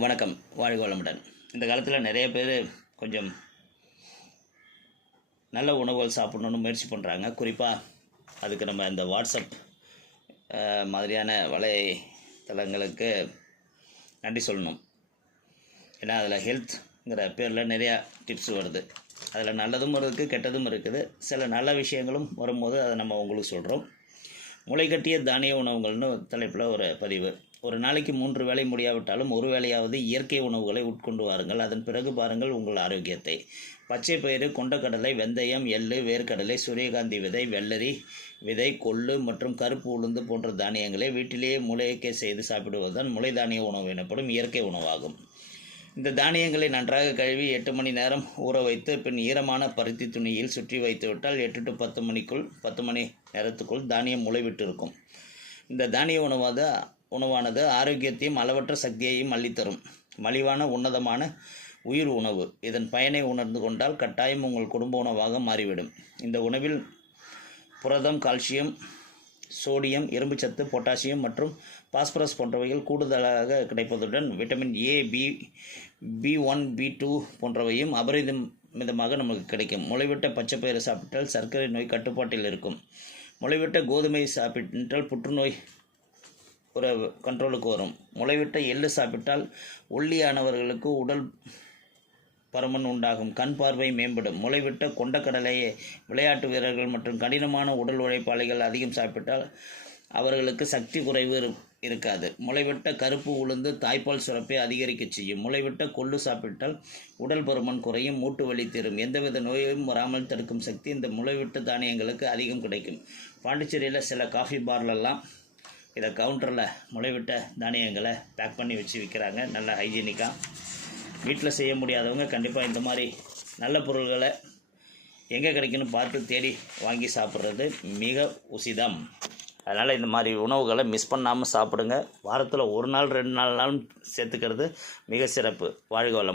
வணக்கம். வாழ்க வளமுடன். இந்த காலத்தில் நிறைய பேர் கொஞ்சம் நல்ல உணவுகள் சாப்பிடணுன்னு முயற்சி பண்ணுறாங்க குறிப்பாக அதுக்கு நம்ம இந்த வாட்ஸ்அப் மாதிரியான வலைத்தளங்களுக்கு நன்றி சொல்லணும். ஏன்னா அதில் ஹெல்த்ங்கிற பேரில் நிறையா டிப்ஸ் வருது. அதில் நல்லதும் இருக்குது கெட்டதும் இருக்குது. சில நல்ல விஷயங்களும் வரும்போது அதை நம்ம உங்களுக்கு சொல்கிறோம் முளைகட்டிய தானிய உணவுகள்னு தலைப்பில் ஒரு பதிவு. ஒரு நாளைக்கு மூன்று வேளை முடியாவிட்டாலும் ஒரு வேளையாவது இயற்கை உணவுகளை உட்கொண்டு வாருங்கள். அதன் பிறகு பாருங்கள் உங்கள் ஆரோக்கியத்தை. பச்சை பயிறு கொண்டக்கடலை வெந்தயம் எள்ளு வேர்க்கடலை சூரியகாந்தி விதை வெள்ளரி விதை கொள்ளு மற்றும் கருப்பு உளுந்து போன்ற தானியங்களை வீட்டிலேயே முளைக்க செய்து சாப்பிடுவதுதான் முளை தானிய உணவு எனப்படும் இயற்கை உணவாகும். இந்த தானியங்களை நன்றாக கழுவி எட்டு மணி நேரம் ஊற வைத்து பின் ஈரமான பருத்தி துணியில் சுற்றி வைத்துவிட்டால் எட்டு டு பத்து மணிக்குள் பத்து மணி நேரத்துக்குள் தானியம் முளைவிட்டு இருக்கும் இந்த தானிய உணவாக உணவானது ஆரோக்கியத்தையும் அளவற்ற சக்தியையும் அள்ளித்தரும். மலிவான உன்னதமான உயிர் உணவு. இதன் பயனை உணர்ந்து கொண்டால் கட்டாயம் உங்கள் குடும்ப உணவாக மாறிவிடும். இந்த உணவில் புரதம் கால்சியம் சோடியம் இரும்புச்சத்து பொட்டாசியம் மற்றும் பாஸ்பரஸ் போன்றவைகள் கூடுதலாக கிடைப்பதுடன் vitamin A B B one B two போன்றவையும் அபரிதம் மிதமாக நமக்கு கிடைக்கும். முளைவிட்ட பச்சைப்பயிறு சாப்பிட்டால் சர்க்கரை நோய் கட்டுப்பாட்டில் இருக்கும். முளைவிட்ட கோதுமை சாப்பிட்டால் புற்றுநோய் ஒரு கண்ட்ரோலுக்கு வரும். முளைவிட்ட எள்ளு சாப்பிட்டால் ஒல்லியானவர்களுக்கு உடல் பருமன் உண்டாகும். கண் பார்வை மேம்படும். முளைவிட்ட கொண்டக்கடலையை விளையாட்டு வீரர்கள் மற்றும் கடினமான உடல் உழைப்பாளிகள் அதிகம் சாப்பிட்டால் அவர்களுக்கு சக்தி குறைவு இரு- இருக்காது. முளைவிட்ட கருப்பு உளுந்து தாய்ப்பால் சுரப்பை அதிகரிக்க செய்யும். முளைவிட்ட கொள்ளு சாப்பிட்டால் உடல் பருமன் குறையும் மூட்டு வலி தீரும். எந்தவித நோயையும் வராமல் தடுக்கும் சக்தி இந்த முளைவிட்ட தானியங்களுக்கு அதிகம் கிடைக்கும். பாண்டிச்சேரியில் சில காஃபி பார்லெல்லாம் இதை கவுண்டரில் முளைவிட்ட தானியங்களை பேக் பண்ணி வச்சு விற்கிறாங்க நல்ல ஹைஜீனிக்காக வீட்டில் செய்ய முடியாதவங்க கண்டிப்பாக இந்த மாதிரி நல்ல பொருள்களை எங்கே கிடைக்குன்னு பார்த்து தேடி வாங்கி சாப்பிட்றது மிக உசிதம். அதனால் இந்த மாதிரி உணவுகளை மிஸ் பண்ணாமல் சாப்பிடுங்க. வாரத்தில் ஒரு நாள் ரெண்டு நாள் நாளும் சேர்த்துக்கிறது மிக சிறப்பு. வாழ்க வளம்